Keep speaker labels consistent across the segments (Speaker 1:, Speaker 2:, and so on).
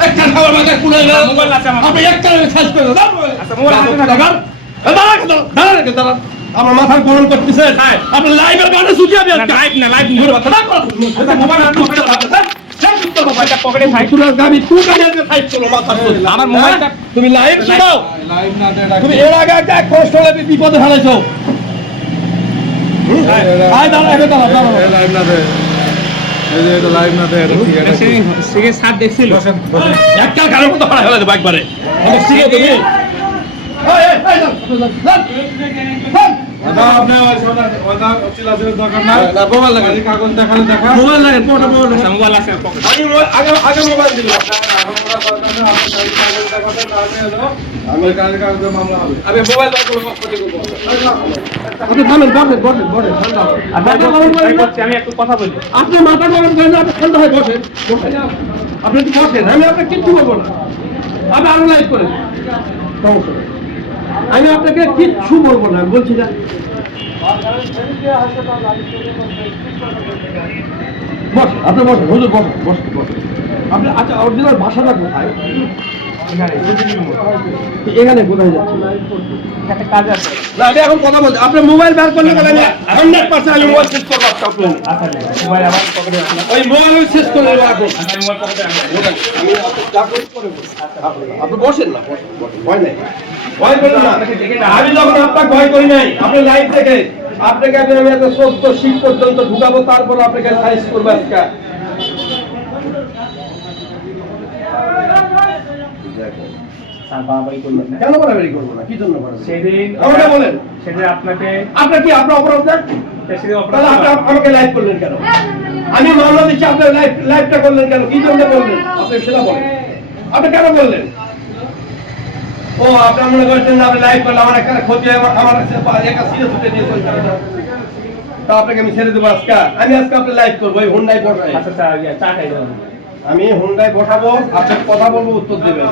Speaker 1: একটা খাবার মাথায় কুড়ে গেল। আপনি একটা করে আমার গরম করতেছে। আপনি লাইভের গানে
Speaker 2: না, না। মোবাইল। আমার মোবাইলটা-
Speaker 1: তুমি লাইভ শোনাও। তুমি এর আগে একটা কষ্ট হলে বিপদে ফেলেছো দাঁড়া দাঁড়া দাঁড়া।
Speaker 3: এটা লাইভ না দে এটা কি এটা কি?
Speaker 2: সে- সে সাত দেখছিল
Speaker 1: একটা কারোর মতো হারা ফেলে দেবো একবারে আমার শিখে
Speaker 3: হলো, আমি
Speaker 2: একটু কথা বলি।
Speaker 1: আপনি মাথা গরম করেন আপনি ঠান্ডা হয়ে বসেন। আপনি একটু বসেন আমি আপনাকে কিচ্ছু বলব না। আপনি আরও লাইভ করেন। সমস্যা। আমি আপনাকে কিচ্ছু বলব না বলছি না। বস আপনি বস, হুজুর বসেন বসেন আপনি আচ্ছা অরিজিনাল ভাষাটা কোথায়? এখানে কোথায় যাচ্ছে?
Speaker 2: একটা কাজ আছে।
Speaker 1: না আমি এখন কথা বলছি। আপনি মোবাইল বের করলে আমি হান্ড্রেড পার্সেন্ট আমি মোবাইল শেষ করব আপনার
Speaker 2: আচ্ছা মোবাইল আমার পকেটে
Speaker 1: ওই মোবাইল শেষ করে দেবো এখন। আপনি বসেন। না। ভয় নাই। ভয় করেন না। আমি যখন আপনাকে ভয় করি নাই আপনি লাইভ থেকে আপনাকে আমি আমি একটা চোদ্দ শীত পর্যন্ত ঢুকাবো তারপর আপনাকে সাইজ করব আজকে।
Speaker 2: স্যার বাবাই করলেন না।
Speaker 1: কেন বাড়াবাড়ি করব না? কি জন্য
Speaker 2: সেদিন
Speaker 1: আমাকে বলেন।
Speaker 2: সেদিন আপনাকে
Speaker 1: আপনার কি আপনার অপরাধ না?
Speaker 2: সেদিন অপরাধ
Speaker 1: আমাকে লাইভ করলেন কেন? আমি মামলা দিচ্ছি আপনি লাইভ লাইভটা করলেন কেন? কি জন্য করলেন? আপনি সেটা বলেন। আপনি কেন করলেন ও আপনি মনে করছেন আপনি লাইভ করলে আমার একটা ক্ষতি হয় আমার আমার একা সিরিয়াস হতে দিয়ে চলছে তা আপনাকে আমি ছেড়ে দেবো আজকে। আমি আজকে আপনি লাইভ করব এই হুন্ডাই বসাই
Speaker 2: আচ্ছা চা খাই
Speaker 1: আমি হুন্ডায় বসাবো আপনার কথা বলব উত্তর দেবেন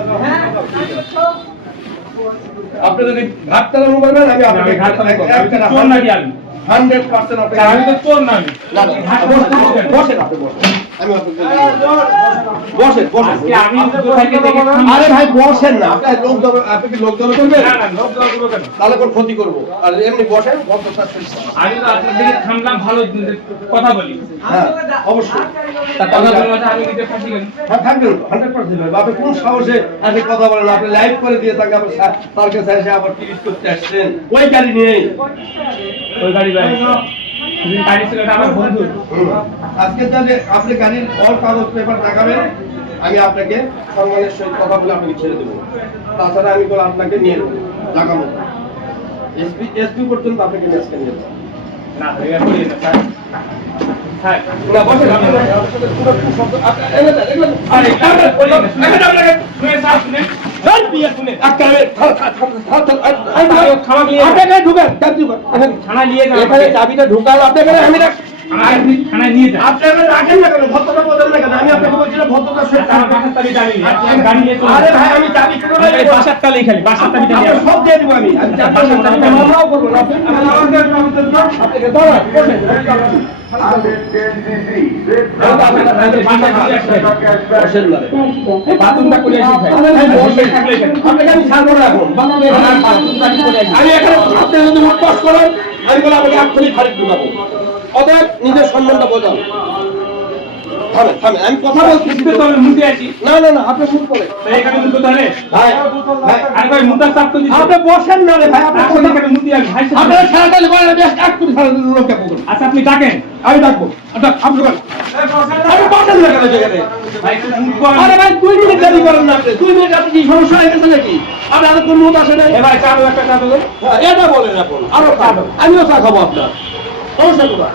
Speaker 1: আপনি যদি ঘাট চালানো বলবেন আমি
Speaker 2: আমি ঘাট চালাবো। আমি তো চোর নাকি আমি?
Speaker 1: হান্ড্রেড পার্সেন্ট
Speaker 2: আমি তো চোর না
Speaker 1: বসেন, আপনি বসেন। আপনাকে বসেন, বসেন,
Speaker 2: আজকে
Speaker 1: বসেন।
Speaker 2: আমি কোথাকে দেখে
Speaker 1: আরে ভাই বসেন না আপনি লোক আপনি কি লোক করবেন? তাহলে কোন ক্ষতি করব আর এমনি বসেন।
Speaker 2: আমি তো আপনার দিকে থামলাম ভালো কথা বলি
Speaker 1: হ্যাঁ অবশ্যই হ্যাঁ থাকবেন হান্ড্রেড পার্সেন্ট আপনি কোন সাহসে আপনি কথা বলেন আপনি লাইভ করে দিয়ে তাকে আবার তার কাছে এসে আবার টিকিট করতে আসছেন। ওই গাড়ি নিয়ে
Speaker 2: ওই গাড়ি গাড়ি সেদিন গাড়ি ছিল এটা আমার বন্ধু।
Speaker 1: আজকে তাহলে আপনি গাড়ির অল কাগজ পেপার দেখাবেন। আমি আপনাকে সম্মানের সহিত কথা বলে আপনাকে ছেড়ে দেবো। তাছাড়া আমি বলে আপনাকে নিয়ে নেব লাগানো এসপি এসপি পর্যন্ত আপনাকে মেসকে নিয়ে যাব।
Speaker 2: না
Speaker 1: বসেন, আপনার সাথে পুরো কুশব্দ- আপনি- এনে দেন, এগুলো-
Speaker 2: আরে
Speaker 1: আরে,
Speaker 2: করি না
Speaker 1: এনে দেন, এনে দেন।
Speaker 2: শুনে স্যার শুনে
Speaker 1: এই বিয়ে শুনে, একটা আমি- থাম, থাম, থাম, থাম, থাম, এই, এই,
Speaker 2: আরে, খাওয়া নিয়ে যান।
Speaker 1: আপনি এখানে ঢুকেন, চাবি ঢুকান, এখানে।
Speaker 2: থানা নিয়ে যান
Speaker 1: এখানে চাবিটা ঢুকাল আপনি এখানে আমি রাখ-
Speaker 2: থানায় থানায় নিয়ে যান
Speaker 1: আপনি এখানে রাখেন না কেন
Speaker 2: বাসার আমি। আপনি গাড়ি নিয়ে চলে
Speaker 1: আরে ভাই আমি চাবি ছোট
Speaker 2: এই বাসার তালি খালি বাসার তালিটা নিয়ে
Speaker 1: আপনার সব দিয়ে দিব আমি। আমি
Speaker 2: বাসার চাবিটা
Speaker 1: মামলাও করব না আপনি
Speaker 2: থাকলে এখানে।
Speaker 1: আমি
Speaker 2: আমি
Speaker 1: আপনি যদি উৎপাস করেন আমি বলে এক্ষুনি ঢুকাবো অতএব নিজের সম্মানটা বোঝান থামেন থামেন আমি কথা বলছি
Speaker 2: মুখে তো। আমি মুখে আছি।
Speaker 1: না না না আপনি করেন
Speaker 2: তো এখানে মুখে
Speaker 1: ভাই
Speaker 2: আর ভাই মুখটা চাপ তো দিচ্ছে।
Speaker 1: আপনি বসেন না রে ভাই আপনি কথা
Speaker 2: এখানে মুখে ভাই
Speaker 1: সারাতালি করেন আমি এক কোটি সারা লোককে
Speaker 2: আচ্ছা আপনি ডাকেন।
Speaker 1: আমি ডাকবো। আচ্ছা, আপনি বলেন। আমি বসেন না। কেন জায়গাতে
Speaker 2: ভাই মুখ।
Speaker 1: আরে ভাই দুই মিনিট দেরি করেন না আপনি। দুই মিনিট আপনি কি সমস্যা হয়ে গেছে নাকি? আপনি আর কোন আসে
Speaker 2: এ ভাই চালু একটা চালু করে
Speaker 1: হ্যাঁ, এটা বলেন আরও চা আমিও চা খাব আপনার। সমস্যা কোথায়?